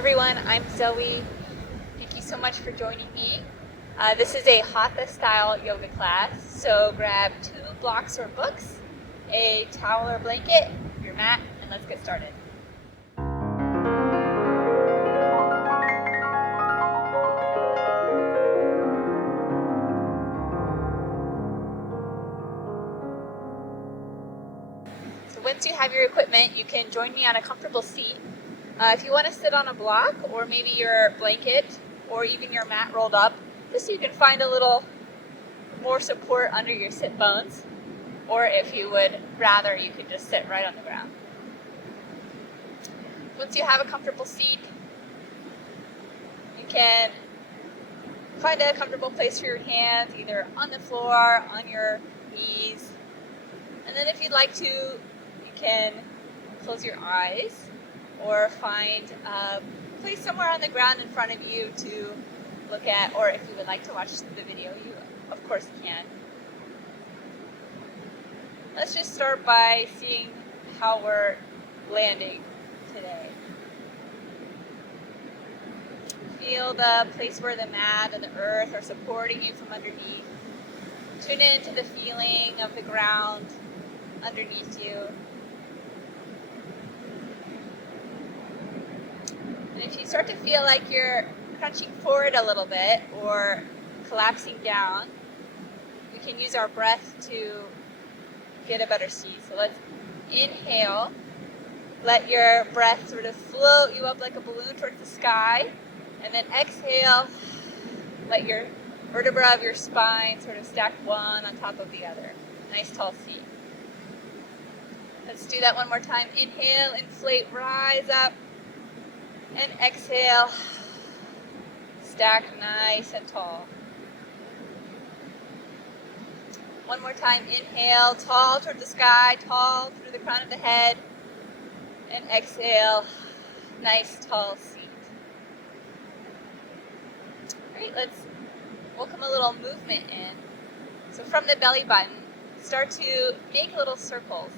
everyone, I'm Zoe. Thank you so much for joining me. This is a hatha style yoga class, so grab 2 blocks or books, a towel or blanket, your mat, and let's get started. So once you have your equipment, you can join me on a comfortable seat. If you want to sit on a block or maybe your blanket or even your mat rolled up, just so you can find a little more support under your sit bones, or if you would rather, you could just sit right on the ground. Once you have a comfortable seat, you can find a comfortable place for your hands, either on the floor, on your knees, and then if you'd like to, you can close your eyes or find a place somewhere on the ground in front of you to look at, or if you would like to watch the video, you of course can. Let's just start by seeing how we're landing today. Feel the place where the mat and the earth are supporting you from underneath. Tune into the feeling of the ground underneath you. And if you start to feel like you're crunching forward a little bit or collapsing down, we can use our breath to get a better seat. So let's inhale, let your breath sort of float you up like a balloon towards the sky, and then exhale, let your vertebra of your spine sort of stack one on top of the other. Nice tall seat. Let's do that one more time. Inhale, inflate, rise up. And exhale, stack nice and tall. One more time, inhale, tall toward the sky, tall through the crown of the head. And exhale, nice tall seat. Great, let's welcome a little movement in. So from the belly button, start to make little circles.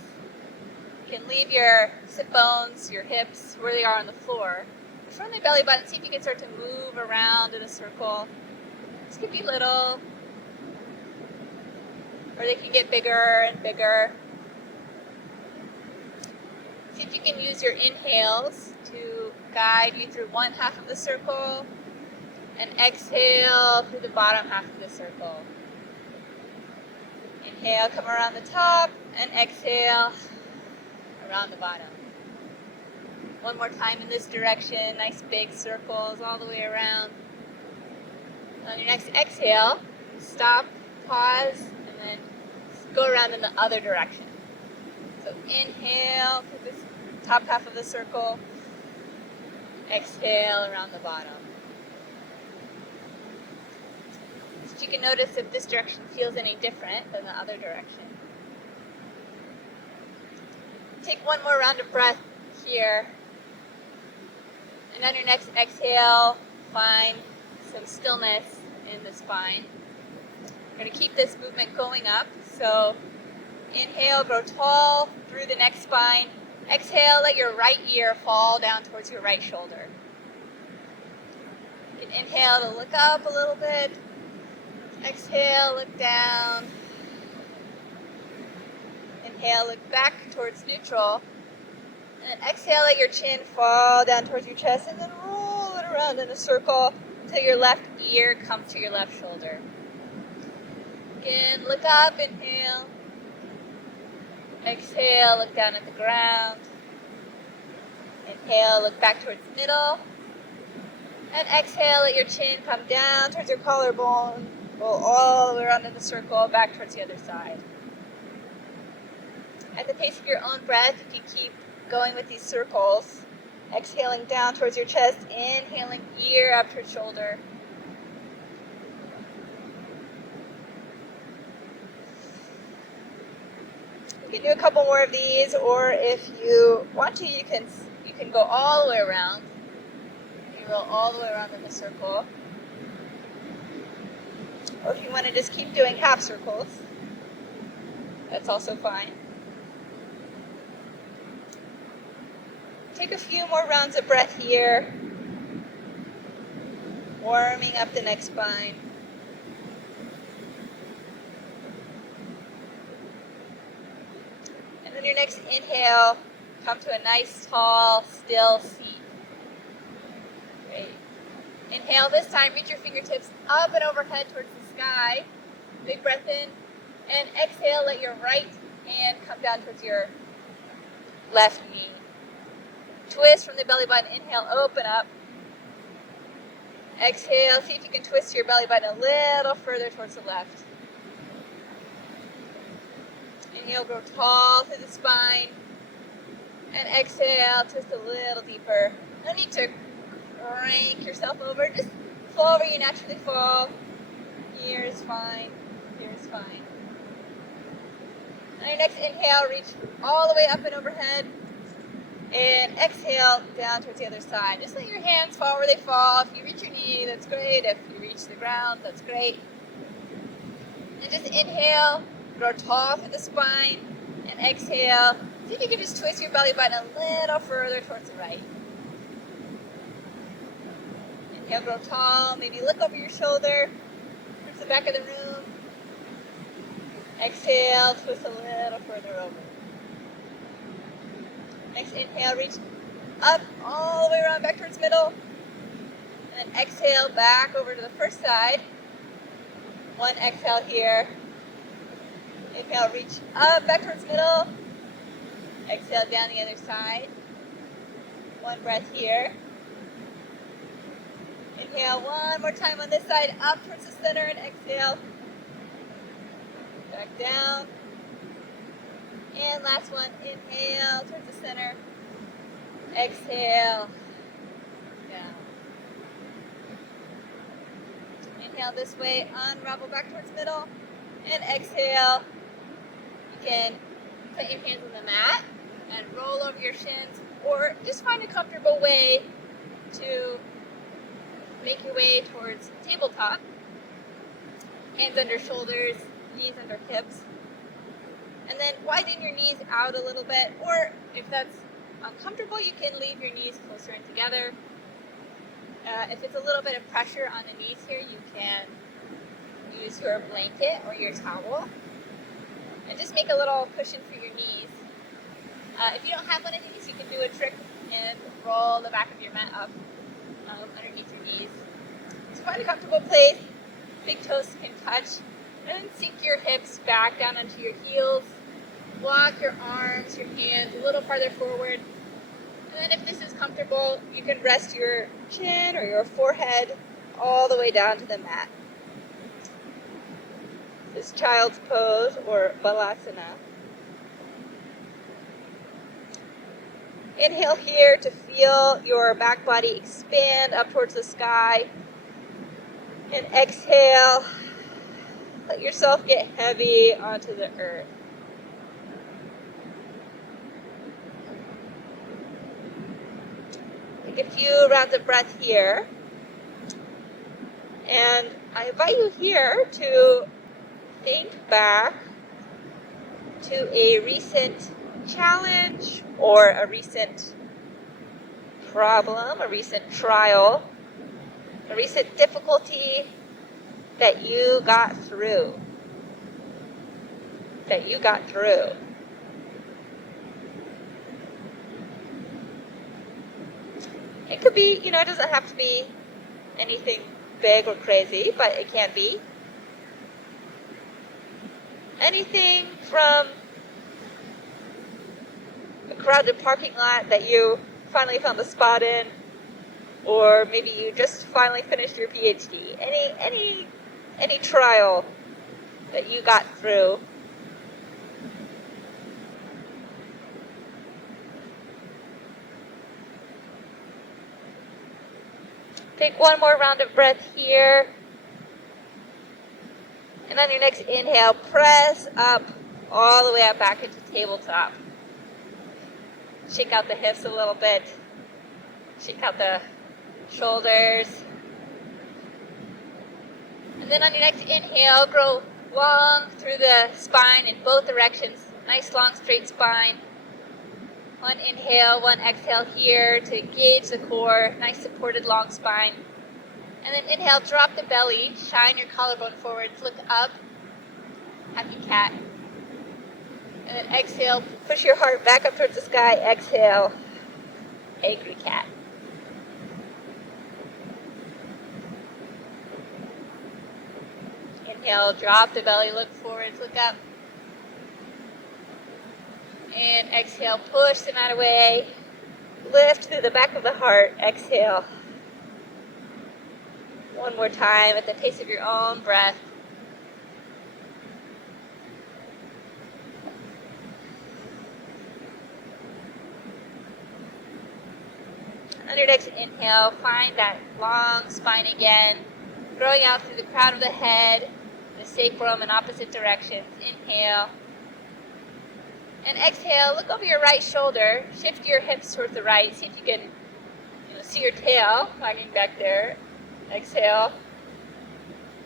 You can leave your sit bones, your hips, where they are on the floor. From the belly button, see if you can start to move around in a circle. This could be little, or they can get bigger and bigger. See if you can use your inhales to guide you through one half of the circle, and exhale through the bottom half of the circle. Inhale, come around the top, and exhale around the bottom. One more time in this direction, nice big circles all the way around. On your next exhale, stop, pause, and then go around in the other direction. So inhale through this top half of the circle, exhale around the bottom. So you can notice if this direction feels any different than the other direction. Take one more round of breath here. And on your next exhale, find some stillness in the spine. We're going to keep this movement going up. So inhale, grow tall through the neck spine. Exhale, let your right ear fall down towards your right shoulder. You can inhale to look up a little bit. Exhale, look down. Inhale, look back towards neutral. And then exhale, let your chin fall down towards your chest, and then roll it around in a circle until your left ear comes to your left shoulder. Again, look up, inhale. Exhale, look down at the ground. Inhale, look back towards the middle. And exhale, let your chin come down towards your collarbone. Roll all the way around in the circle, back towards the other side. At the pace of your own breath, you can keep going with these circles, exhaling down towards your chest, inhaling ear up towards shoulder. You can do a couple more of these, or if you want to, you can go all the way around. You roll all the way around in the circle. Or if you want to just keep doing half circles, that's also fine. Take a few more rounds of breath here. warming up the neck spine. And then your next inhale, come to a nice, tall, still seat. Great. Inhale this time, reach your fingertips up and overhead towards the sky. Big breath in. And exhale, let your right hand come down towards your left knee. Twist from the belly button. Inhale, open up. Exhale, see if you can twist your belly button a little further towards the left. Inhale, grow tall through the spine. And exhale, twist a little deeper. No need to crank yourself over. Just fall where you naturally fall. Here is fine. Here is fine. On your next inhale, reach all the way up and overhead. And exhale down towards the other side. Just let your hands fall where they fall. If you reach your knee, that's great. If you reach the ground, that's great. And just inhale, grow tall through the spine. And exhale. See if you can just twist your belly button a little further towards the right. Inhale, grow tall. Maybe look over your shoulder towards the back of the room. Exhale, twist a little further over. Next inhale, reach up all the way around back towards middle. And then exhale back over to the first side. One exhale here. Inhale, reach up back towards middle. Exhale down the other side. One breath here. Inhale one more time on this side, up towards the center, and exhale. Back down. And last one, inhale towards the center. Exhale. Down. Inhale this way, unravel back towards middle. And exhale. You can put your hands on the mat and roll over your shins, or just find a comfortable way to make your way towards tabletop. Hands under shoulders, knees under hips. And then widen your knees out a little bit, or if that's uncomfortable, you can leave your knees closer in together. If it's a little bit of pressure on the knees here, you can use your blanket or your towel. And just make a little cushion for your knees. If you don't have one of these, you can do a trick and roll the back of your mat up underneath your knees. So find a comfortable place. Big toes can touch. And then sink your hips back down onto your heels. Walk your arms, your hands a little farther forward. And then if this is comfortable, you can rest your chin or your forehead all the way down to the mat. This is child's pose or balasana. Inhale here to feel your back body expand up towards the sky. And exhale. Let yourself get heavy onto the earth. Take a few rounds of breath here. And I invite you here to think back to a recent challenge or a recent problem, a recent trial, a recent difficulty that you got through. It could be, it doesn't have to be anything big or crazy, but it can be. Anything from a crowded parking lot that you finally found a spot in, or maybe you just finally finished your PhD. Any trial that you got through. Take one more round of breath here. And on your next inhale, press up all the way up back into tabletop. Shake out the hips a little bit. Shake out the shoulders. And then on your next inhale, grow long through the spine in both directions. Nice long straight spine. One inhale, one exhale here to engage the core. Nice supported long spine. And then inhale, drop the belly, shine your collarbone forwards, look up, happy cat. And then exhale, push your heart back up towards the sky, exhale, angry cat. Inhale, drop the belly, look forwards, look up. And exhale, push the mat away, lift through the back of the heart, exhale. One more time at the pace of your own breath. On your next inhale, find that long spine again, growing out through the crown of the head, the sacrum in opposite directions. Inhale. And exhale, look over your right shoulder, shift your hips towards the right, see if you can see your tail wagging back there. Exhale.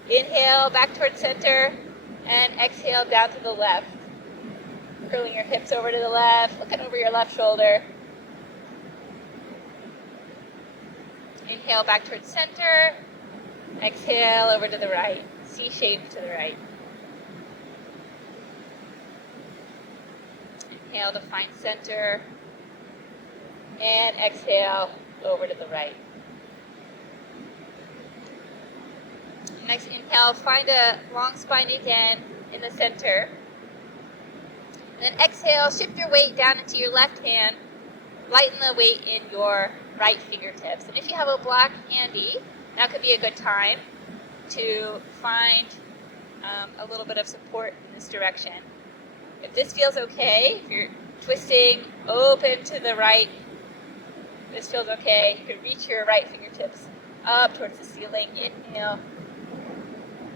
Inhale, back towards center, and exhale down to the left. Curling your hips over to the left, looking over your left shoulder. Inhale, back towards center. Exhale, over to the right. C shape to the right. Inhale to find center. And exhale, over to the right. Next inhale, find a long spine again in the center. And then exhale, shift your weight down into your left hand. Lighten the weight in your right fingertips. And if you have a block handy, that could be a good time to find a little bit of support in this direction. If this feels okay, if you're twisting open to the right, this feels okay. You can reach your right fingertips up towards the ceiling. Inhale.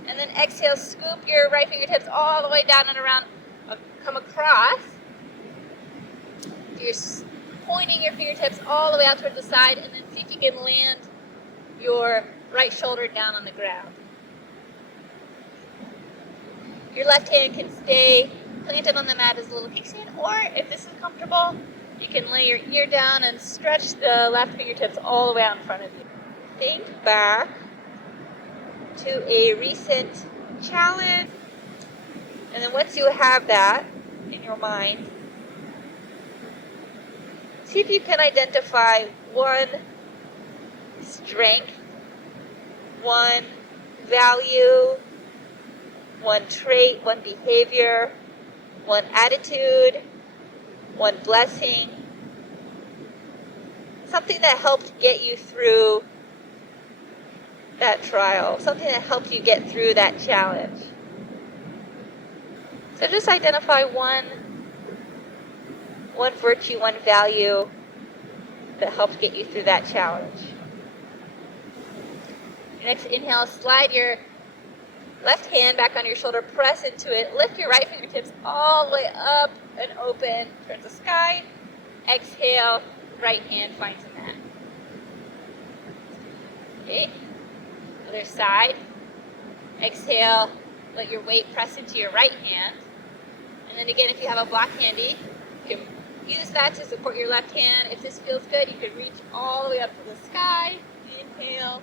And then exhale, scoop your right fingertips all the way down and around. Come across. You're pointing your fingertips all the way out towards the side, and then see if you can land your right shoulder down on the ground. Your left hand can stay planted on the mat as a little kickstand, or if this is comfortable, you can lay your ear down and stretch the left fingertips all the way out in front of you. Think back to a recent challenge, and then once you have that in your mind, see if you can identify one strength, one value, one trait, one behavior, one attitude, one blessing, something that helped get you through that trial, something that helped you get through that challenge. So just identify one virtue, one value that helped get you through that challenge. Your next inhale, slide your left hand back on your shoulder, press into it, lift your right fingertips all the way up and open towards the sky. Exhale, right hand finds the mat. Okay, other side. Exhale, let your weight press into your right hand. And then again, if you have a block handy, you can use that to support your left hand. If this feels good, you can reach all the way up to the sky. Inhale.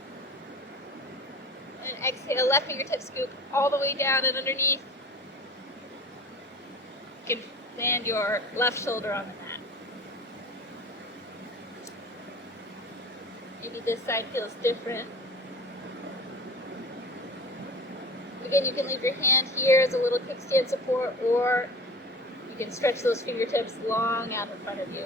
And exhale, left fingertip scoop all the way down and underneath. You can land your left shoulder on the mat. Maybe this side feels different. Again, you can leave your hand here as a little kickstand support, or you can stretch those fingertips long out in front of you.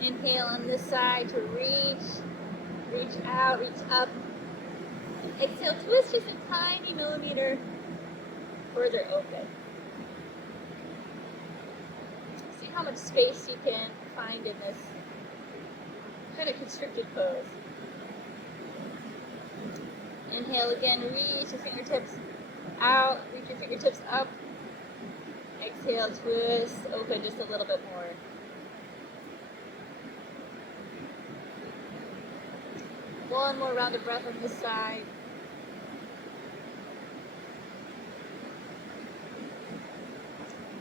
Inhale on this side to reach out, reach up. And exhale, twist just a tiny millimeter further open. See how much space you can find in this kind of constricted pose. Inhale again, reach your fingertips out, reach your fingertips up. Exhale, twist, open just a little bit more. One more round of breath on this side.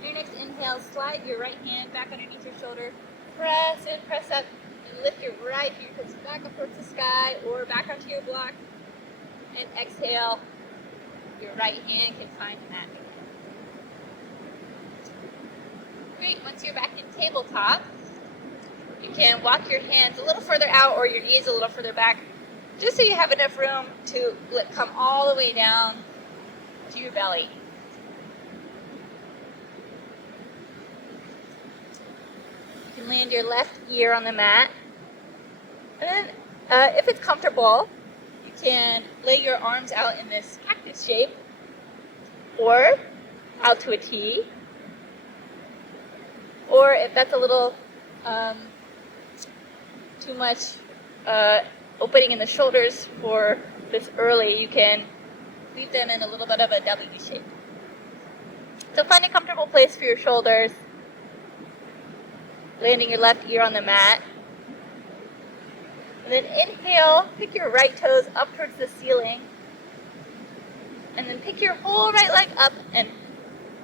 Your next inhale, slide your right hand back underneath your shoulder. Press in, press up, and lift your right fingertips back up towards the sky or back onto your block. And exhale, your right hand can find the mat. Great, once you're back in tabletop, you can walk your hands a little further out or your knees a little further back, just so you have enough room to come all the way down to your belly. You can land your left ear on the mat. And then, if it's comfortable, you can lay your arms out in this cactus shape or out to a T. Or if that's a little too much opening in the shoulders for this early, you can leave them in a little bit of a W shape. So find a comfortable place for your shoulders, landing your left ear on the mat. And then inhale, pick your right toes up towards the ceiling. And then pick your whole right leg up and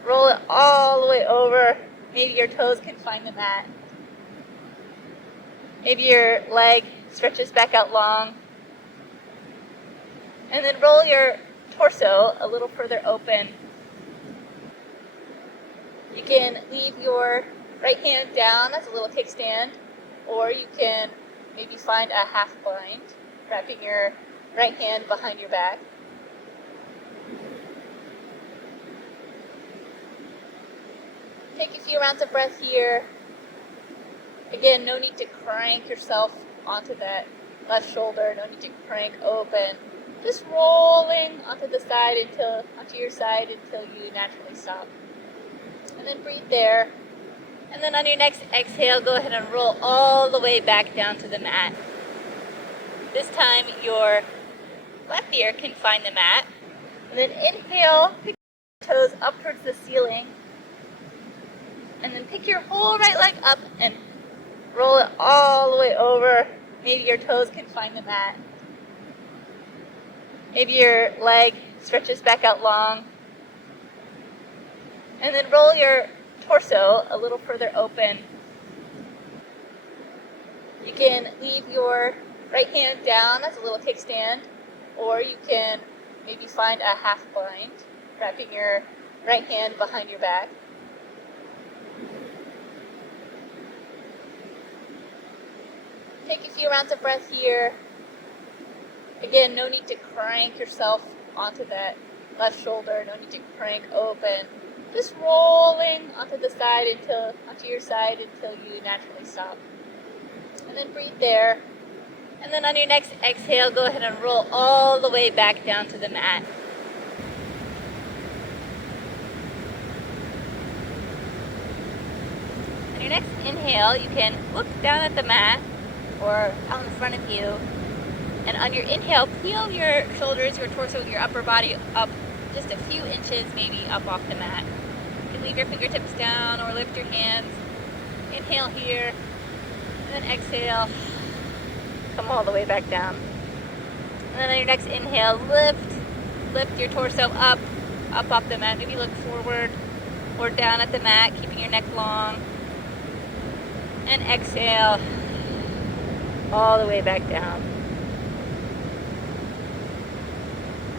roll it all the way over. Maybe your toes can find the mat. Maybe your leg stretches back out long. And then roll your torso a little further open. You can leave your right hand down as a little kickstand, or you can maybe find a half bind, wrapping your right hand behind your back. Take a few rounds of breath here. Again, no need to crank yourself onto that left shoulder. No need to crank open. Just rolling onto your side until you naturally stop. And then breathe there. And then on your next exhale, go ahead and roll all the way back down to the mat. This time your left ear can find the mat. And then inhale, pick your toes up towards the ceiling. And then pick your whole right leg up and roll it all the way over. Maybe your toes can find the mat. Maybe your leg stretches back out long. And then roll your torso a little further open. You can leave your right hand down as a little kickstand, or you can maybe find a half bind, wrapping your right hand behind your back. Take a few rounds of breath here. Again, no need to crank yourself onto that left shoulder. No need to crank open. Just rolling onto your side until you naturally stop. And then breathe there. And then on your next exhale, go ahead and roll all the way back down to the mat. On your next inhale, you can look down at the mat or out in front of you. And on your inhale, peel your shoulders, your torso, your upper body up just a few inches, maybe up off the mat. You can leave your fingertips down or lift your hands. Inhale here, and then exhale. Come all the way back down. And then on your next inhale, lift your torso up off the mat. Maybe look forward or down at the mat, keeping your neck long. And exhale, all the way back down.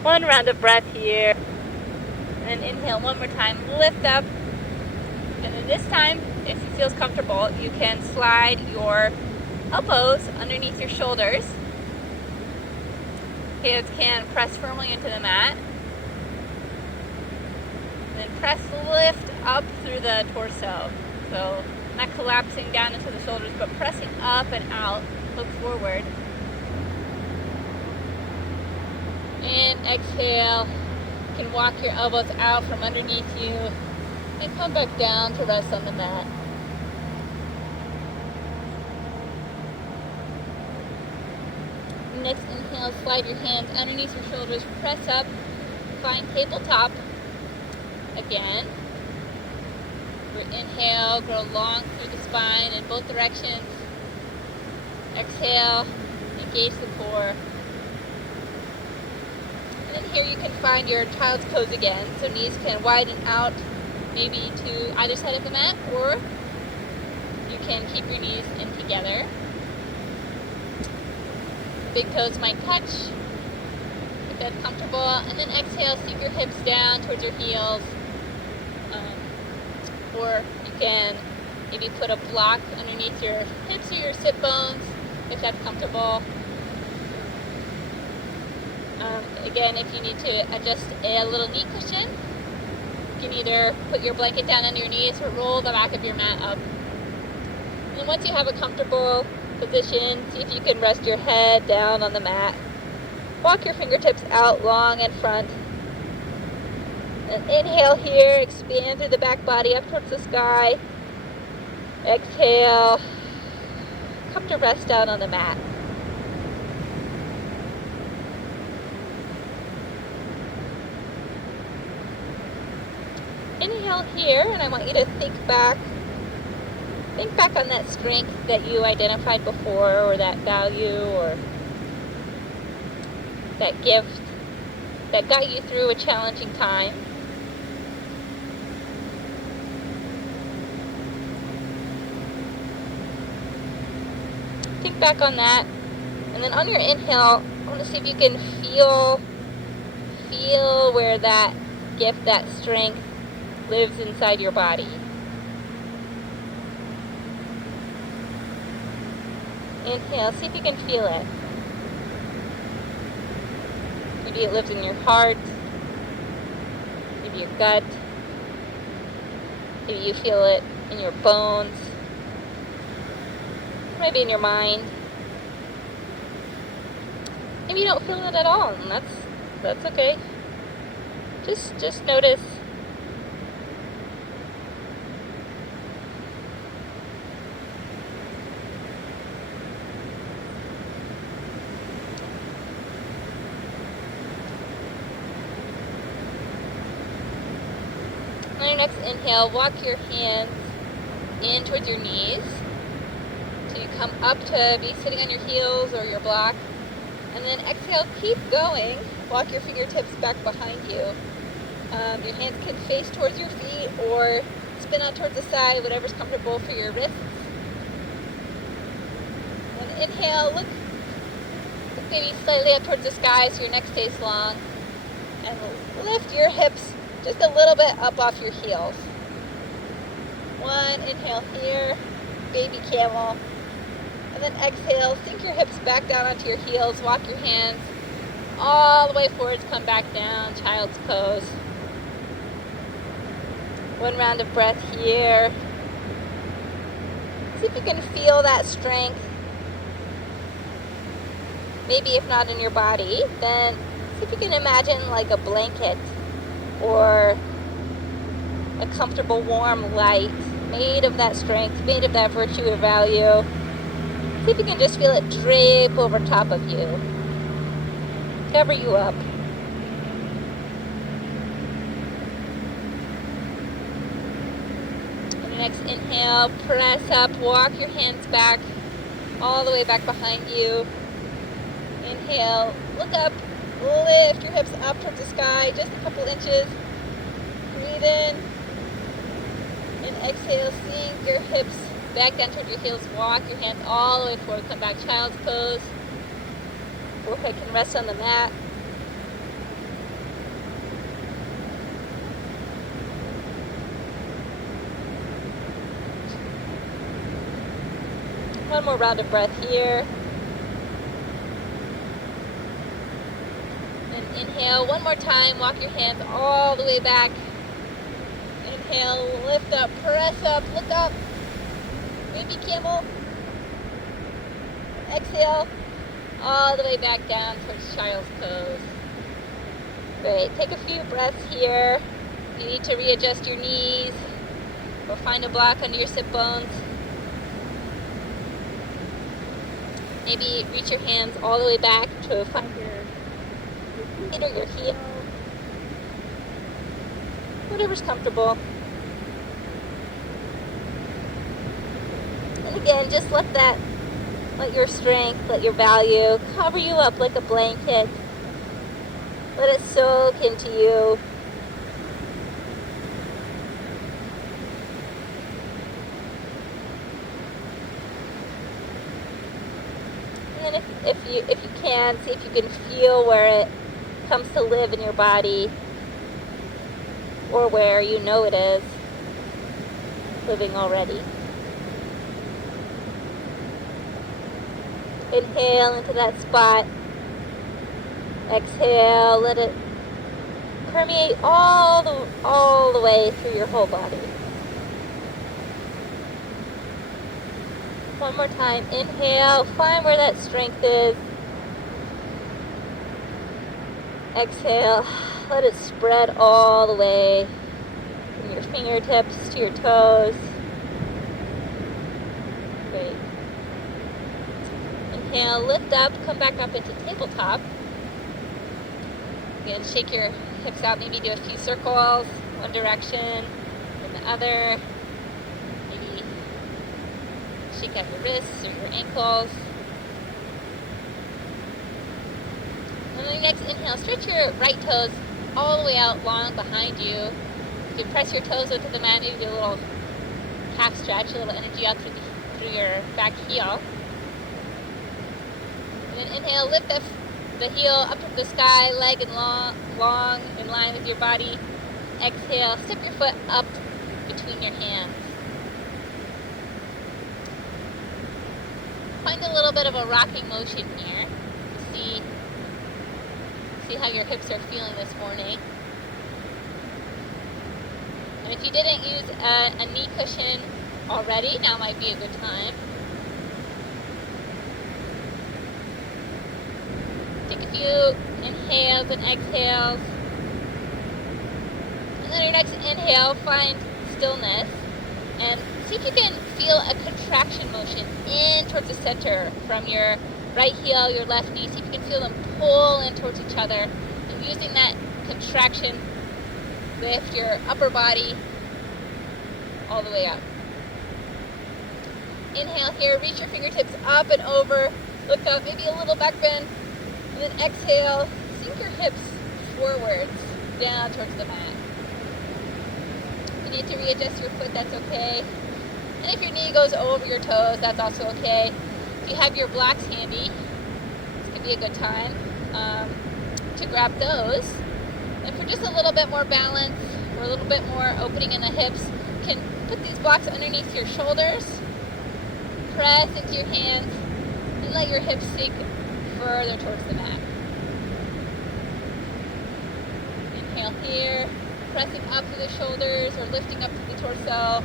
One round of breath here. And then inhale one more time, lift up. And then this time, if it feels comfortable, you can slide your elbows underneath your shoulders. Hands can press firmly into the mat. And then press lift up through the torso. So not collapsing down into the shoulders, but pressing up and out. Look forward. And exhale. You can walk your elbows out from underneath you and come back down to rest on the mat. Next inhale, slide your hands underneath your shoulders, press up, find tabletop again. For inhale, grow long through the spine in both directions. Exhale, engage the core. And then here you can find your child's pose again. So knees can widen out maybe to either side of the mat, or you can keep your knees in together. Big toes might touch, if that's comfortable. And then exhale, sink your hips down towards your heels. Or you can maybe put a block underneath your hips or your sit bones, if that's comfortable. Again, if you need to adjust a little knee cushion, you can either put your blanket down under your knees or roll the back of your mat up. And then once you have a comfortable position, see if you can rest your head down on the mat. Walk your fingertips out long and front. And inhale here, expand through the back body up towards the sky. Exhale, come to rest down on the mat. Inhale here, and I want you to think back on that strength that you identified before, or that value, or that gift that got you through a challenging time. Think back on that, and then on your inhale, I want to see if you can feel where that gift, that strength lives inside your body. Inhale, see if you can feel it. Maybe it lives in your heart, maybe your gut, maybe you feel it in your bones, maybe in your mind. Maybe you don't feel it at all, and that's okay. Just notice. On your next inhale, walk your hands in towards your knees. So you come up to be sitting on your heels or your block. And then exhale, keep going. Walk your fingertips back behind you. Your hands can face towards your feet or spin out towards the side, whatever's comfortable for your wrists. And inhale, look maybe slightly up towards the sky so your neck stays long. And lift your hips just a little bit up off your heels. One, inhale here, baby camel. And then exhale, sink your hips back down onto your heels, walk your hands all the way forwards, come back down, child's pose. One round of breath here. See if you can feel that strength. Maybe if not in your body, then see if you can imagine like a blanket or a comfortable warm light made of that strength, made of that virtue or value. See if you can just feel it drape over top of you, cover you up. On the next inhale, press up, walk your hands back, all the way back behind you. Inhale, look up, lift your hips up towards the sky, just a couple inches. Breathe in, and exhale, sink your hips back down toward your heels, walk your hands all the way forward, come back, child's pose. Forehead can rest on the mat. One more round of breath here. And inhale, one more time, walk your hands all the way back. Inhale, lift up, press up, look up. Baby camel. Exhale, all the way back down towards child's pose. Great, take a few breaths here. You need to readjust your knees or find a block under your sit bones. Maybe reach your hands all the way back to find your feet or your heel. Whatever's comfortable. And again, just let your strength, let your value cover you up like a blanket. Let it soak into you. And And if you can, see if you can feel where it comes to live in your body, or where you know it is living already. Inhale into that spot. Exhale, let it permeate all the way through your whole body. One more time. Inhale, find where that strength is. Exhale, let it spread all the way from your fingertips to your toes. Great. Inhale, lift up, come back up into tabletop. Again, shake your hips out, maybe do a few circles, one direction, then the other. Maybe shake out your wrists or your ankles. And then next inhale, stretch your right toes all the way out long behind you. You can press your toes into the mat, maybe do a little calf stretch, a little energy out through your back heel. And then inhale, lift the heel up to the sky, leg and long in line with your body. Exhale, step your foot up between your hands. Find a little bit of a rocking motion here. See how your hips are feeling this morning. And if you didn't use a knee cushion already, now might be a good time. Take a few inhales and exhales. And then your next inhale, find stillness. And see if you can feel a contraction motion in towards the center from your right heel, your left knee. See if you can feel them pull in towards each other. And using that contraction, lift your upper body all the way up. Inhale here, reach your fingertips up and over. Look up, maybe a little back bend. And then exhale, sink your hips forwards, down towards the mat. If you need to readjust your foot, that's okay. And if your knee goes over your toes, that's also okay. If you have your blocks handy, this could be a good time to grab those. And for just a little bit more balance, or a little bit more opening in the hips, you can put these blocks underneath your shoulders, press into your hands, and let your hips sink further towards the mat. Inhale here, pressing up to the shoulders or lifting up to the torso.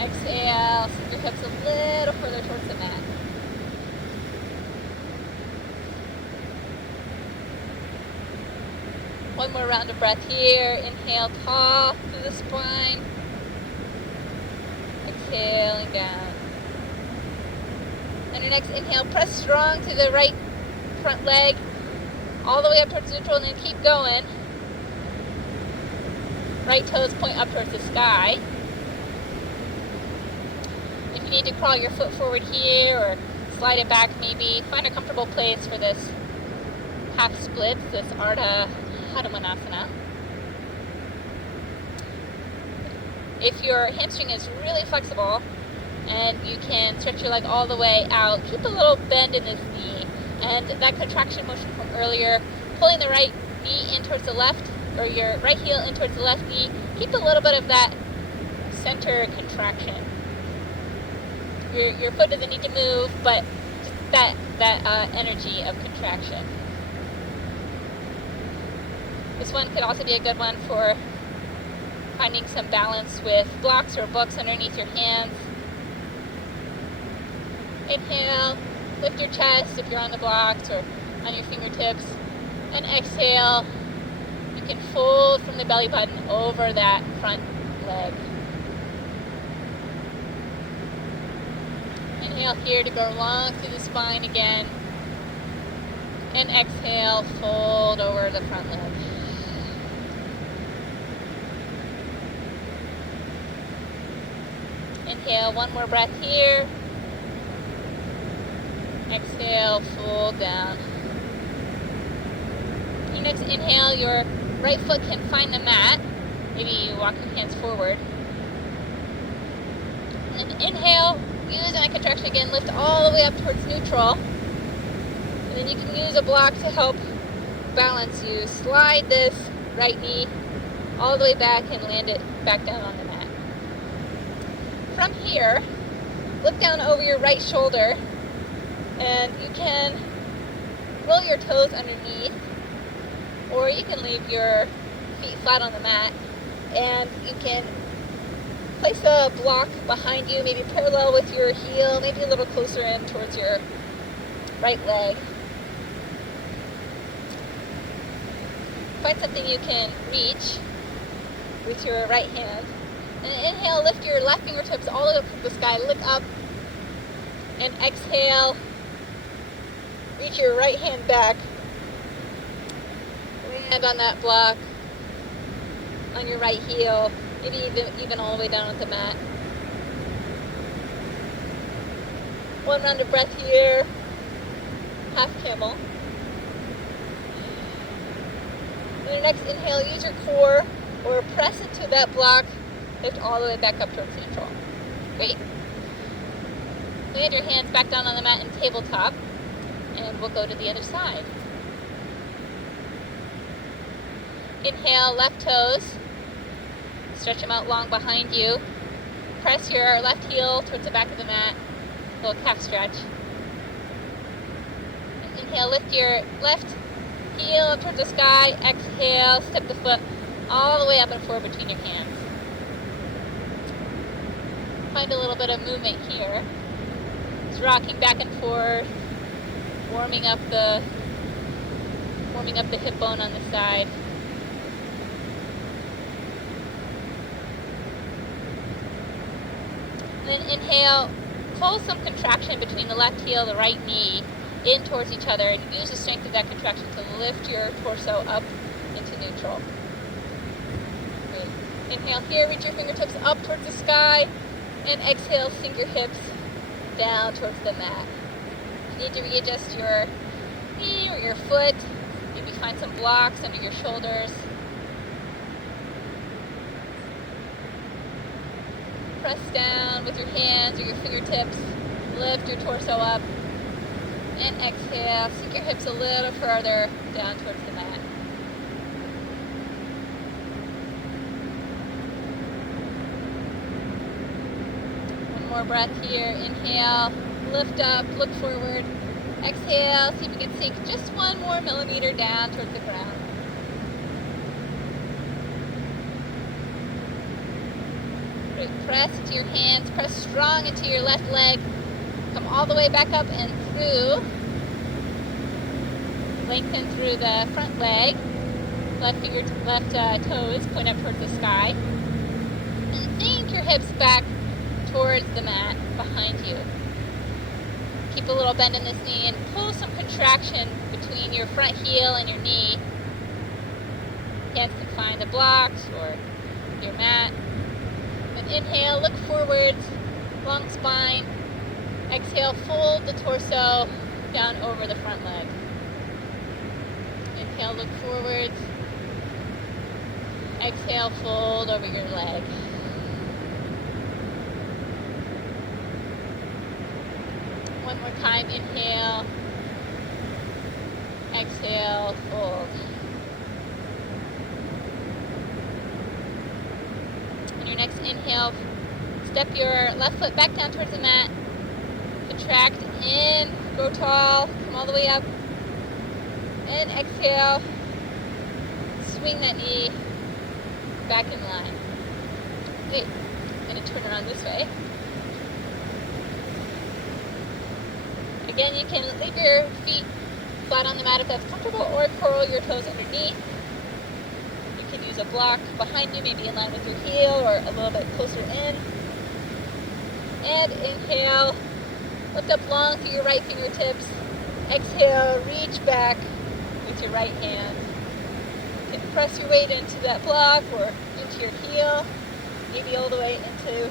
Exhale, sink your hips a little further towards the mat. One more round of breath here. Inhale, tall through the spine. Exhaling down. And your next inhale, press strong to the right front leg, all the way up towards neutral, and then keep going. Right toes point up towards the sky. If you need to crawl your foot forward here or slide it back, maybe find a comfortable place for this half splits, this Ardha Hanumanasana. If your hamstring is really flexible and you can stretch your leg all the way out, keep a little bend in this knee. And that contraction motion from earlier, pulling the right knee in towards the left, or your right heel in towards the left knee, keep a little bit of that center contraction. Your foot doesn't need to move, but just that energy of contraction. This one could also be a good one for finding some balance with blocks or books underneath your hands. Inhale, lift your chest if you're on the blocks or on your fingertips. And exhale, you can fold from the belly button over that front leg. Inhale here to go long through the spine again. And exhale, fold over the front leg. Inhale, one more breath here. Exhale, fold down. Your next inhale, your right foot can find the mat. Maybe you walk your hands forward. And then inhale, use that contraction again, lift all the way up towards neutral. And then you can use a block to help balance you. Slide this right knee all the way back and land it back down on the mat. From here, look down over your right shoulder, and you can roll your toes underneath, or you can leave your feet flat on the mat, and you can place a block behind you, maybe parallel with your heel, maybe a little closer in towards your right leg. Find something you can reach with your right hand. And inhale, lift your left fingertips all the way up to the sky, look up, and exhale, reach your right hand back, land on that block, on your right heel, maybe even all the way down on the mat. One round of breath here, half camel. On your next inhale, use your core or press into that block, lift all the way back up towards neutral. Great. Land your hands back down on the mat in tabletop, and we'll go to the other side. Inhale, left toes. Stretch them out long behind you. Press your left heel towards the back of the mat. Little calf stretch. And inhale, lift your left heel up towards the sky. Exhale, step the foot all the way up and forward between your hands. Find a little bit of movement here. Just rocking back and forth, warming up the hip bone on the side. And then inhale, pull some contraction between the left heel and the right knee in towards each other, and use the strength of that contraction to lift your torso up into neutral. Great. Inhale here, reach your fingertips up towards the sky, and exhale, sink your hips down towards the mat. If you need to readjust your knee or your foot, maybe find some blocks under your shoulders. Press down with your hands or your fingertips, lift your torso up, and exhale, sink your hips a little further down towards the mat. One more breath here. Inhale, lift up, look forward. Exhale, see if you can sink just 1 more millimeter down towards the ground. Press into your hands, press strong into your left leg, come all the way back up and through, lengthen through the front leg, left toes point up towards the sky, and sink your hips back towards the mat behind you. Keep a little bend in this knee and pull some contraction between your front heel and your knee. Hands can find the blocks or your mat. Inhale, look forwards, long spine. Exhale, fold the torso down over the front leg. Inhale, look forwards. Exhale, fold over your leg. One more time, inhale. Exhale, fold. Your next inhale, step your left foot back down towards the mat, contract in, grow tall, come all the way up, and exhale, swing that knee back in line. Good. I'm going to turn around this way. Again, you can leave your feet flat on the mat if that's comfortable, or curl your toes underneath. You can use a block behind you, maybe in line with your heel or a little bit closer in. And inhale, lift up long through your right fingertips. Exhale, reach back with your right hand. You can press your weight into that block or into your heel, maybe all the way into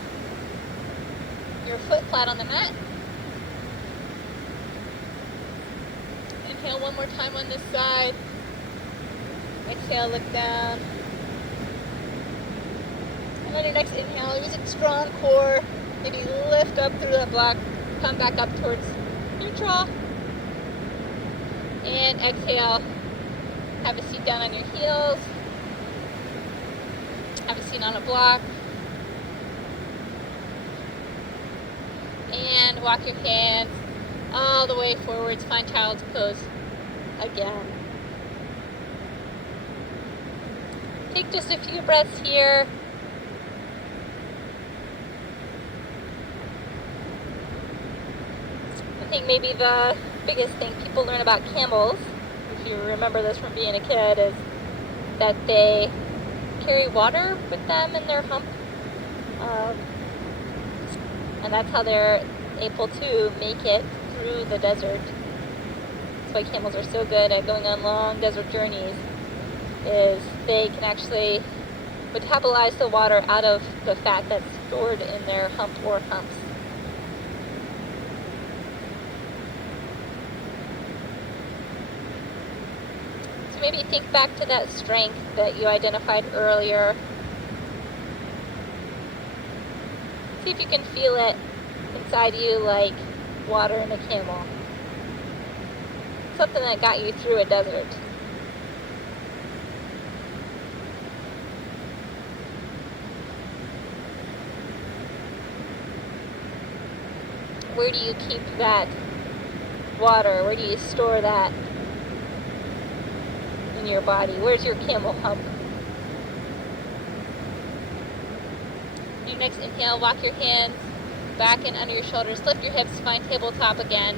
your foot flat on the mat. Inhale one more time on this side. Exhale, look down. And on your next inhale, use a strong core. Maybe lift up through the block, come back up towards neutral. And exhale, have a seat down on your heels. Have a seat on a block. And walk your hands all the way forwards. Find child's pose again. Take just a few breaths here. I think maybe the biggest thing people learn about camels, if you remember this from being a kid, is that they carry water with them in their hump. And that's how they're able to make it through the desert. That's why camels are so good at going on long desert journeys, is they can actually metabolize the water out of the fat that's stored in their hump or humps. So maybe think back to that strength that you identified earlier. See if you can feel it inside you like water in a camel. Something that got you through a desert. Where do you keep that water? Where do you store that in your body? Where's your camel hump? Your next inhale, walk your hands back and under your shoulders. Lift your hips, find tabletop again.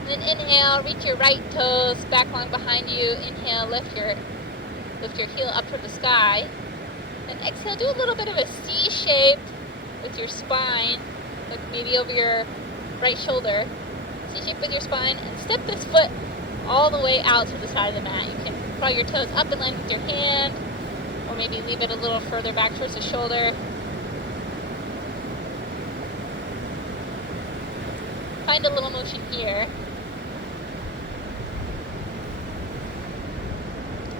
And then inhale, reach your right toes back long behind you. Inhale, lift your heel up toward the sky. And exhale, do a little bit of a C shape with your spine, like maybe over your right shoulder. C shape with your spine, and step this foot all the way out to the side of the mat. You can draw your toes up in line with your hand, or maybe leave it a little further back towards the shoulder. Find a little motion here.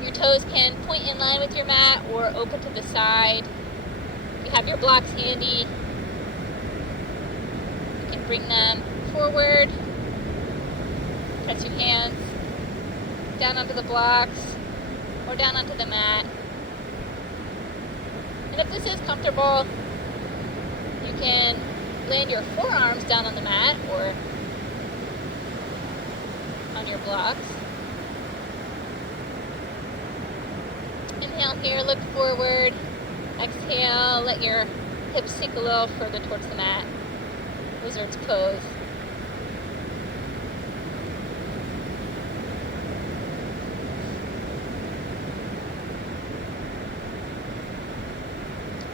Your toes can point in line with your mat or open to the side. If you have your blocks handy, you can bring them forward. Press your hands down onto the blocks or down onto the mat. And if this is comfortable, you can land your forearms down on the mat or on your blocks. Inhale here, look forward. Exhale, let your hips sink a little further towards the mat. Lizard's pose.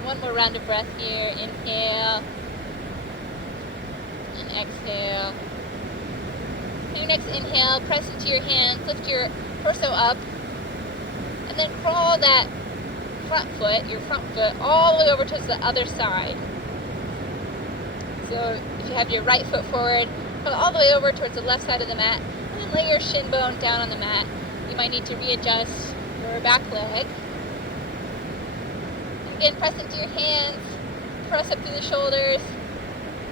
One more round of breath here. Inhale and exhale. For your next inhale, press into your hands, lift your torso up, and then crawl that front foot, your front foot, all the way over towards the other side. So if you have your right foot forward, crawl all the way over towards the left side of the mat, and then lay your shin bone down on the mat. You might need to readjust your back leg. Again, press into your hands, press up through the shoulders,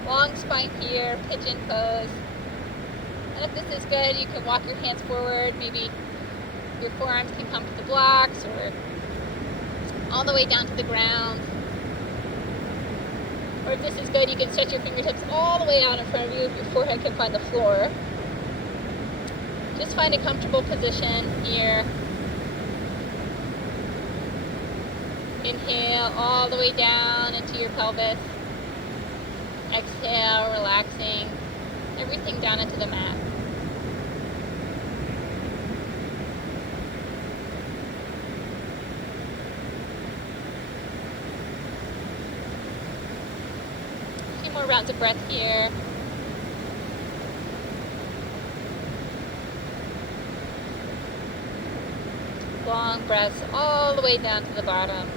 long spine here, pigeon pose. And if this is good, you can walk your hands forward. Maybe your forearms can come to the blocks or all the way down to the ground. Or if this is good, you can stretch your fingertips all the way out in front of you if your forehead can find the floor. Just find a comfortable position here. Inhale all the way down into your pelvis. Exhale, relaxing everything down into the mat. A few more rounds of breath here. Long breaths all the way down to the bottom.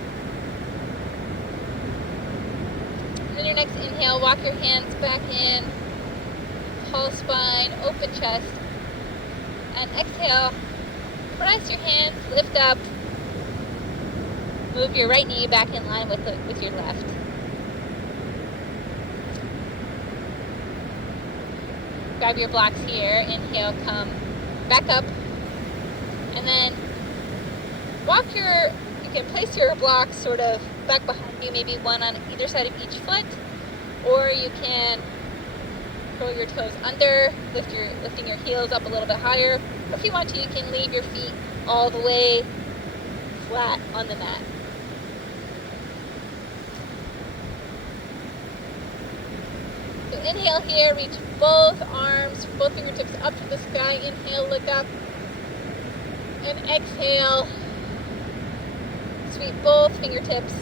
And then your next inhale, walk your hands back in, tall spine, open chest, and exhale, press your hands, lift up, Move your right knee back in line with your left. Grab your blocks here. Inhale, come back up. And then you can place your blocks sort of back behind you, maybe one on either side of each foot. Or you can curl your toes under, lifting your heels up a little bit higher. Or if you want to, you can leave your feet all the way flat on the mat. So inhale here, reach both arms, both fingertips up to the sky. Inhale, look up. And exhale, sweep both fingertips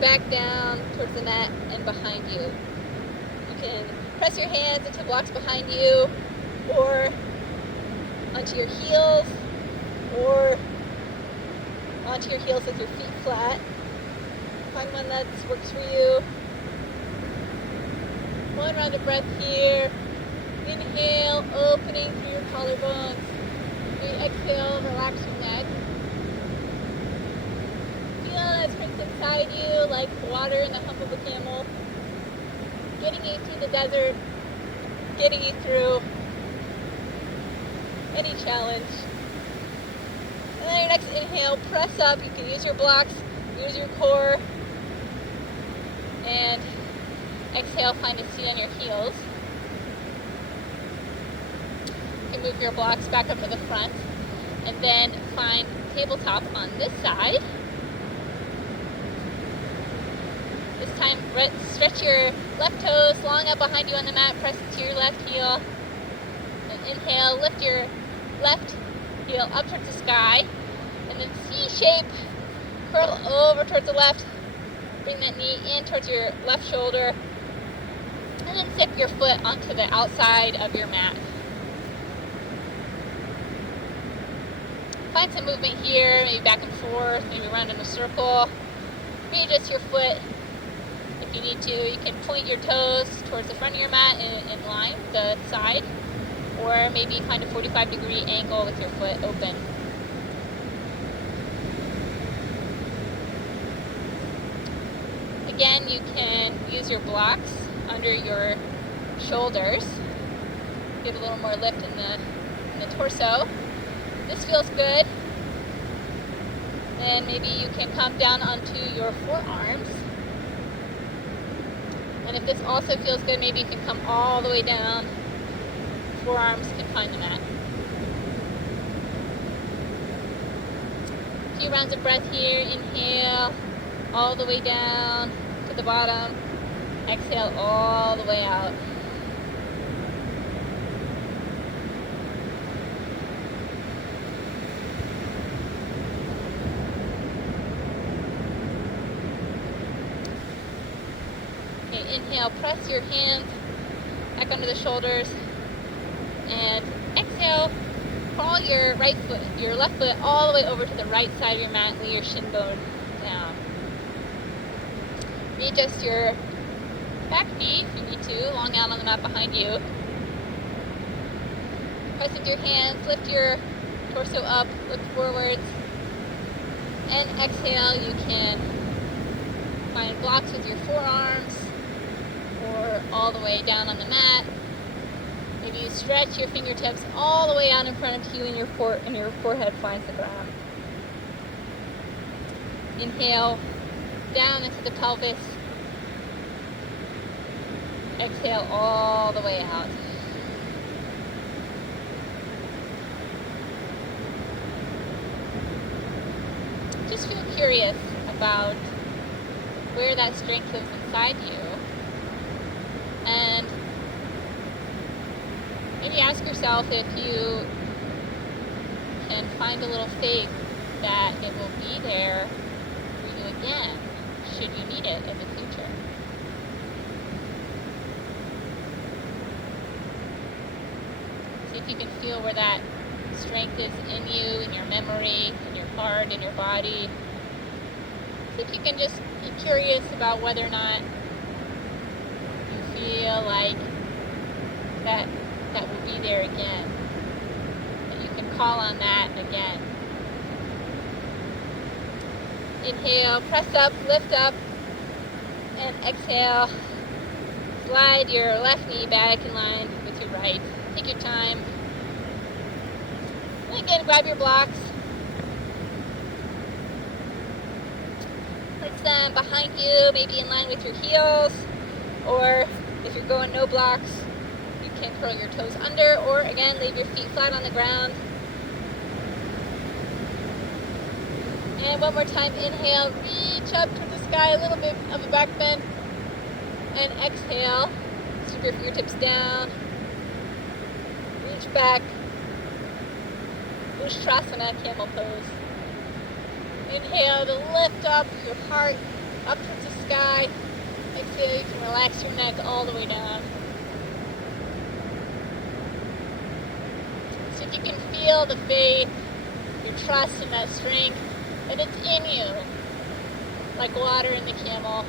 back down towards the mat and behind you. You can press your hands into blocks behind you, or onto your heels, or onto your heels with your feet flat. Find one that works for you. One round of breath here. Inhale, opening through your collarbones. Exhale, relax your neck. Feel that strength inside you, like water in the hump of a camel. Getting you through the desert, getting you through any challenge. And then your next inhale, press up. You can use your blocks, use your core. And exhale, find a seat on your heels. You can move your blocks back up to the front. And then find tabletop on this side. This time, stretch your left toes long up behind you on the mat. Press into your left heel. And inhale, lift your left heel up towards the sky. And then C-shape, curl over towards the left. Bring that knee in towards your left shoulder. And then zip your foot onto the outside of your mat. Find some movement here, maybe back and forth, maybe around in a circle. Readjust your foot if you need to. You can point your toes towards the front of your mat in line, the side, or maybe find a 45-degree angle with your foot open. Again, you can use your blocks under your shoulders. Get a little more lift in the torso. This feels good. Then maybe you can come down onto your forearms. And if this also feels good, maybe you can come all the way down. Forearms can find the mat. A few rounds of breath here. Inhale all the way down to the bottom. Exhale all the way out. Inhale, press your hands back under the shoulders, and exhale, crawl your left foot all the way over to the right side of your mat, lay your shin bone down. Readjust your back knee if you need to, long out on the mat behind you. Press with your hands, lift your torso up, look forwards, and exhale. You can find blocks with your forearms, or all the way down on the mat. Maybe you stretch your fingertips all the way out in front of you, and your forehead finds the ground. Inhale down into the pelvis. Exhale all the way out. Just feel curious about where that strength lives inside you. And maybe ask yourself if you can find a little faith that it will be there for you again, should you need it in the future. See if you can feel where that strength is in you, in your memory, in your heart, in your body. See if you can just be curious about whether or not feel like that will be there again, that you can call on that again. Inhale, press up, lift up, and exhale. Slide your left knee back in line with your right. Take your time. And again, grab your blocks. Place them behind you, maybe in line with your heels. Or if you're going no blocks, you can curl your toes under, or again, leave your feet flat on the ground. And one more time, inhale, reach up to the sky, a little bit of a back bend. And exhale, scoop your fingertips down, reach back, Ustrasana, camel pose. Inhale to lift up your heart up towards the sky. Exhale, you can relax your neck all the way down. So if you can feel the faith, your trust and that strength, that it's in you, like water in the camel.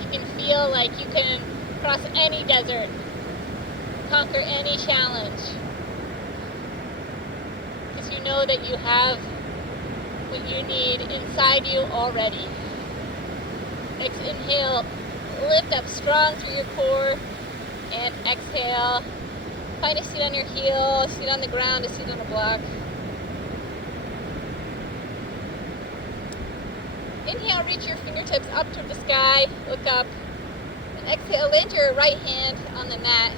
You can feel like you can cross any desert, conquer any challenge, because you know that you have what you need inside you already. Next, inhale, lift up strong through your core, and exhale, find a seat on your heel, a seat on the ground, a seat on a block. Inhale, reach your fingertips up toward the sky, look up, and exhale, land your right hand on the mat.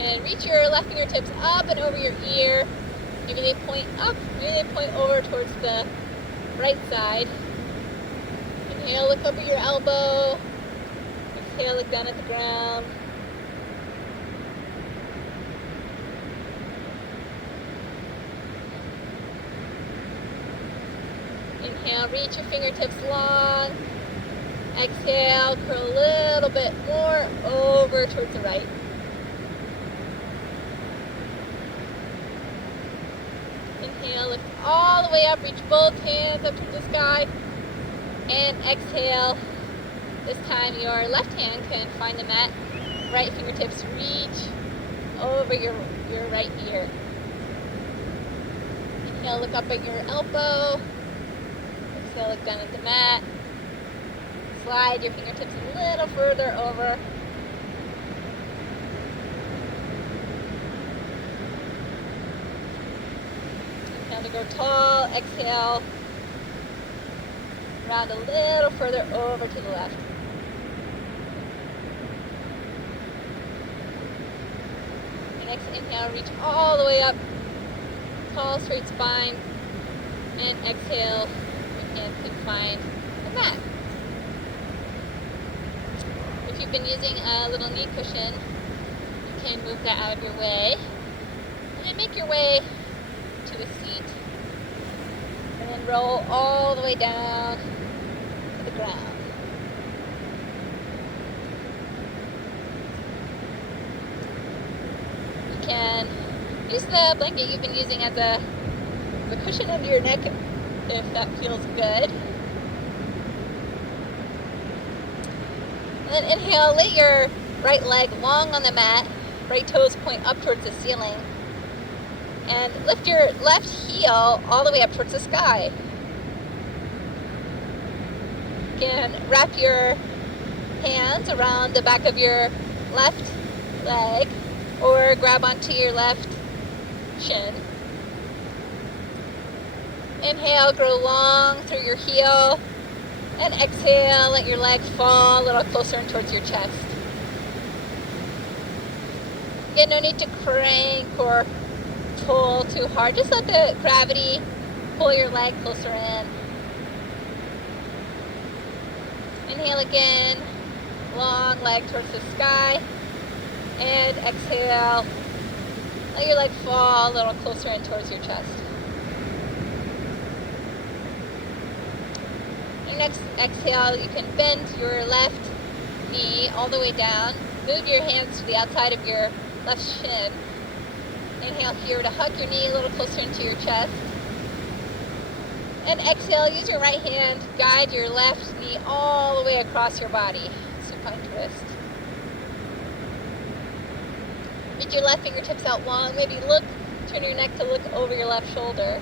And reach your left fingertips up and over your ear. Maybe they point up, maybe they point over towards the right side. Inhale, look over your elbow. Exhale, look down at the ground. Inhale, reach your fingertips long. Exhale, curl a little bit more over towards the right. Inhale, lift all the way up, reach both hands up towards the sky. And exhale. This time your left hand can find the mat. Right fingertips reach over your right ear. Inhale, look up at your elbow. Exhale, look down at the mat. Slide your fingertips a little further over. Inhale to go tall. Exhale. Round a little further over to the left. Next inhale, reach all the way up. Tall, straight spine. And exhale. And can find the mat. If you've been using a little knee cushion, you can move that out of your way. And then make your way to the seat. And then roll all the way down to the ground. You can use the blanket you've been using as a cushion under your neck if that feels good. And then inhale, lay your right leg long on the mat, right toes point up towards the ceiling, and lift your left heel all the way up towards the sky. You can wrap your hands around the back of your left leg or grab onto your left shin. Inhale, grow long through your heel, and exhale, let your leg fall a little closer in towards your chest. Again, no need to crank or pull too hard. Just let the gravity pull your leg closer in. Inhale again, long leg towards the sky, and exhale, let your leg fall a little closer in towards your chest. Next exhale, you can bend your left knee all the way down. Move your hands to the outside of your left shin. Inhale here to hug your knee a little closer into your chest. And exhale, use your right hand, guide your left knee all the way across your body. Supine twist. Reach your left fingertips out long. Maybe look Turn your neck to look over your left shoulder.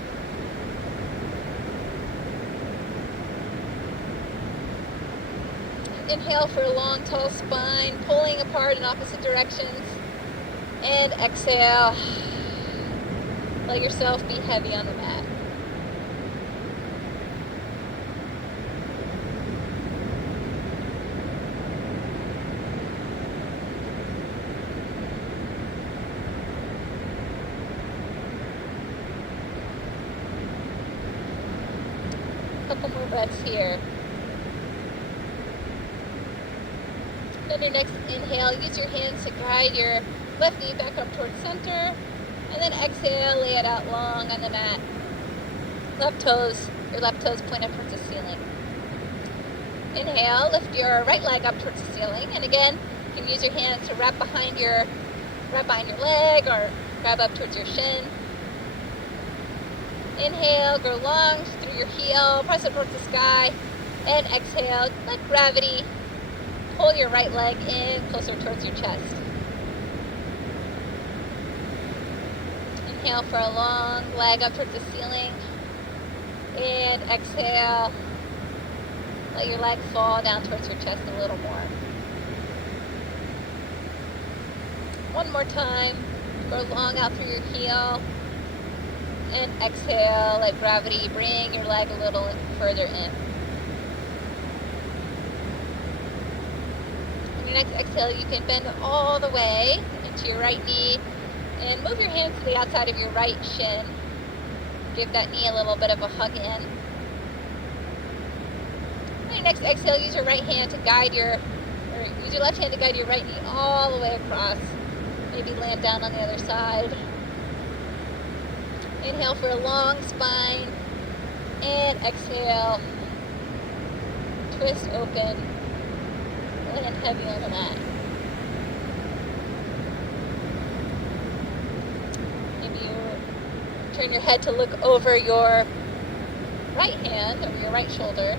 Inhale for a long, tall spine, pulling apart in opposite directions. And exhale. Let yourself be heavy on the mat. Couple more breaths here. On your next inhale, use your hands to guide your left knee back up towards center, and then exhale, lay it out long on the mat. Your left toes point up towards the ceiling. Inhale, lift your right leg up towards the ceiling, and again, you can use your hands to wrap behind your leg or grab up towards your shin. Inhale, go long through your heel, press it towards the sky, and exhale, let gravity pull your right leg in closer towards your chest. Inhale for a long leg up towards the ceiling, and exhale, let your leg fall down towards your chest a little more. One more time, go long out through your heel, and exhale, let gravity bring your leg a little further in. On your next exhale, you can bend all the way into your right knee and move your hands to the outside of your right shin. Give that knee a little bit of a hug in. On your next exhale, use your left hand to guide your right knee all the way across. Maybe land down on the other side. Inhale for a long spine, and exhale, twist open, land heavy on the mat. Maybe you turn your head to look over your right hand, over your right shoulder.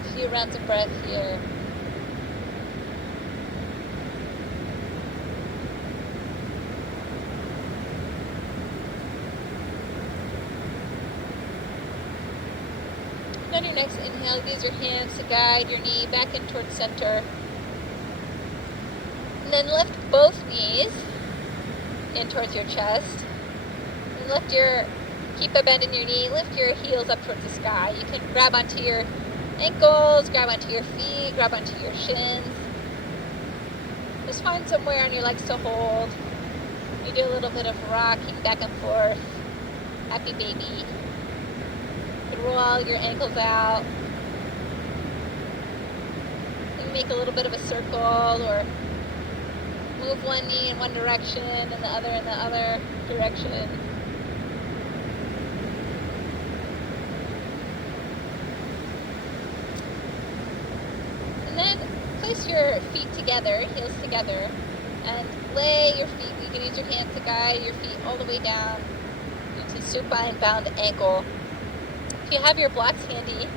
A few rounds of breath here. On your next inhale, use your hands to guide your knee back in towards center. And then lift both knees in towards your chest. And keep a bend in your knee, lift your heels up towards the sky. You can grab onto your ankles, grab onto your feet, grab onto your shins. Just find somewhere on your legs to hold. You do a little bit of rocking back and forth. Happy baby. Roll your ankles out. You can make a little bit of a circle or move one knee in one direction and the other in the other direction. And then place your feet together, heels together, and lay your feet. You can use your hands to guide your feet all the way down into supine bound ankle. If you have your blocks handy,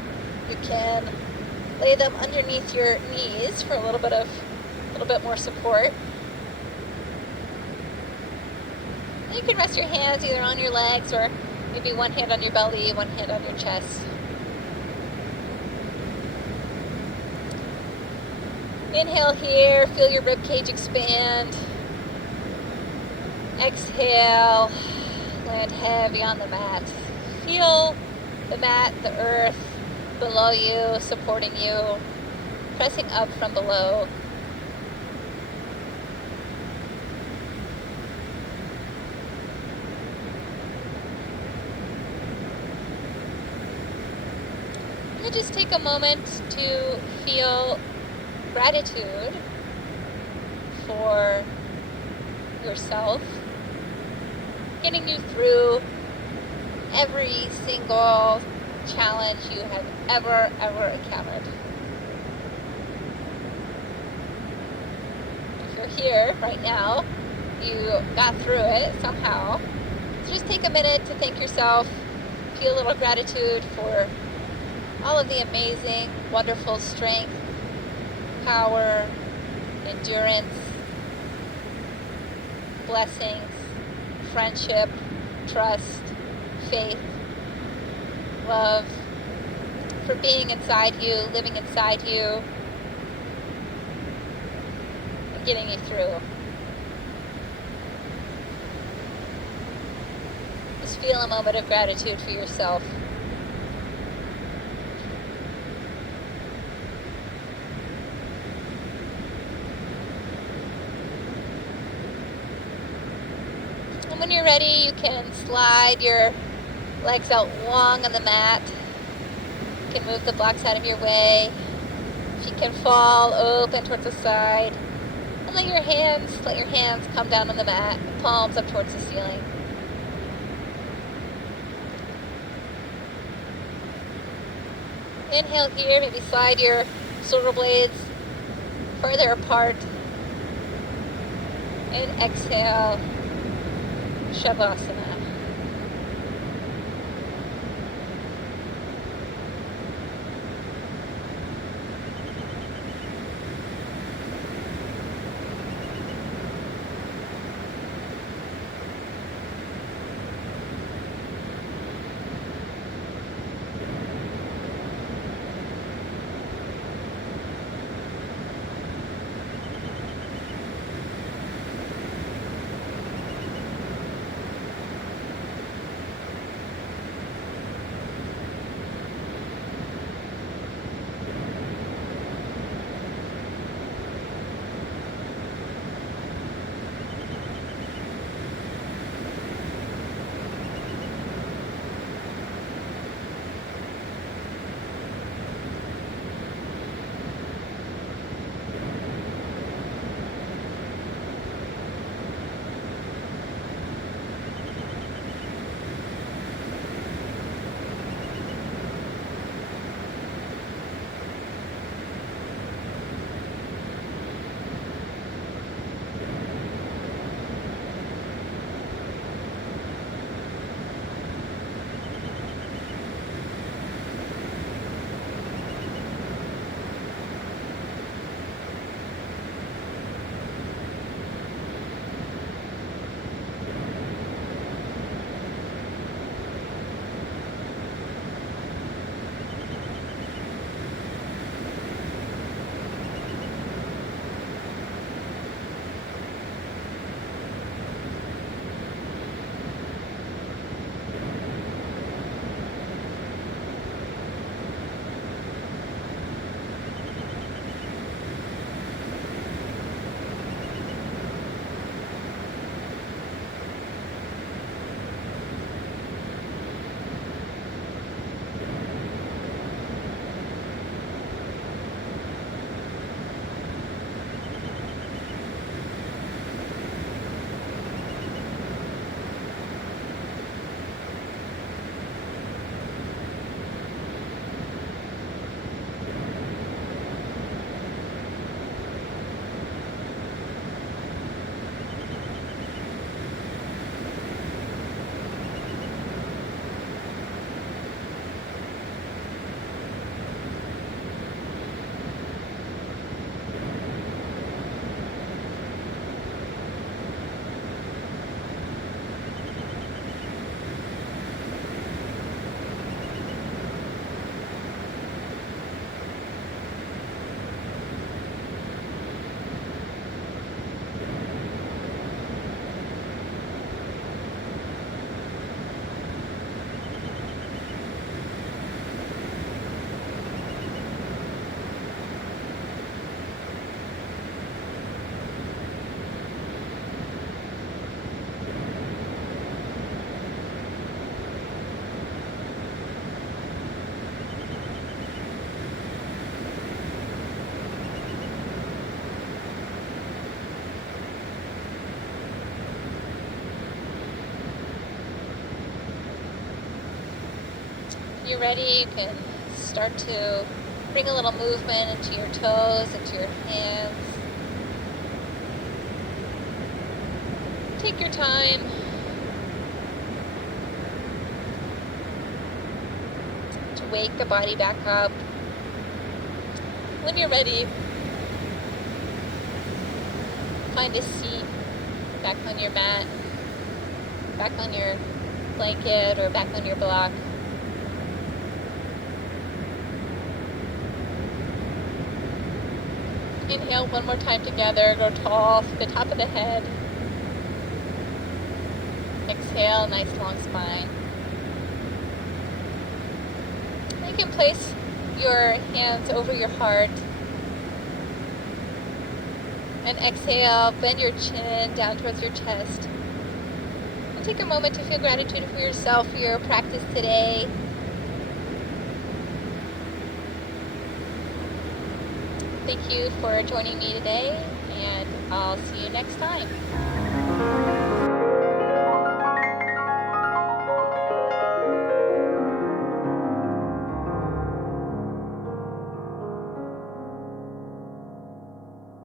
you can lay them underneath your knees for a little bit more support. And you can rest your hands either on your legs or maybe one hand on your belly, one hand on your chest. Inhale here, feel your rib cage expand. Exhale, land heavy on the mat. Feel the mat, the earth below you, supporting you, pressing up from below. And just take a moment to feel gratitude for yourself, getting you through every single challenge you have ever encountered. If you're here right now, you got through it somehow. So just take a minute to thank yourself, feel a little gratitude for all of the amazing, wonderful strength, power, endurance, blessings, friendship, trust, faith, love, for being inside you, living inside you, and getting you through. Just feel a moment of gratitude for yourself. And when you're ready, you can slide your legs out long on the mat. You can move the blocks out of your way. If you can fall open towards the side. And let your hands come down on the mat, palms up towards the ceiling. Inhale here, maybe slide your shoulder blades further apart. And exhale, Shavasana. When you're ready, you can start to bring a little movement into your toes, into your hands. Take your time. To wake the body back up. When you're ready, find a seat back on your mat, back on your blanket, or back on your block. Inhale one more time together, grow tall through the top of the head. Exhale, nice long spine. You can place your hands over your heart. And exhale, bend your chin down towards your chest. And take a moment to feel gratitude for yourself, for your practice today. Thank you for joining me today, and I'll see you next time.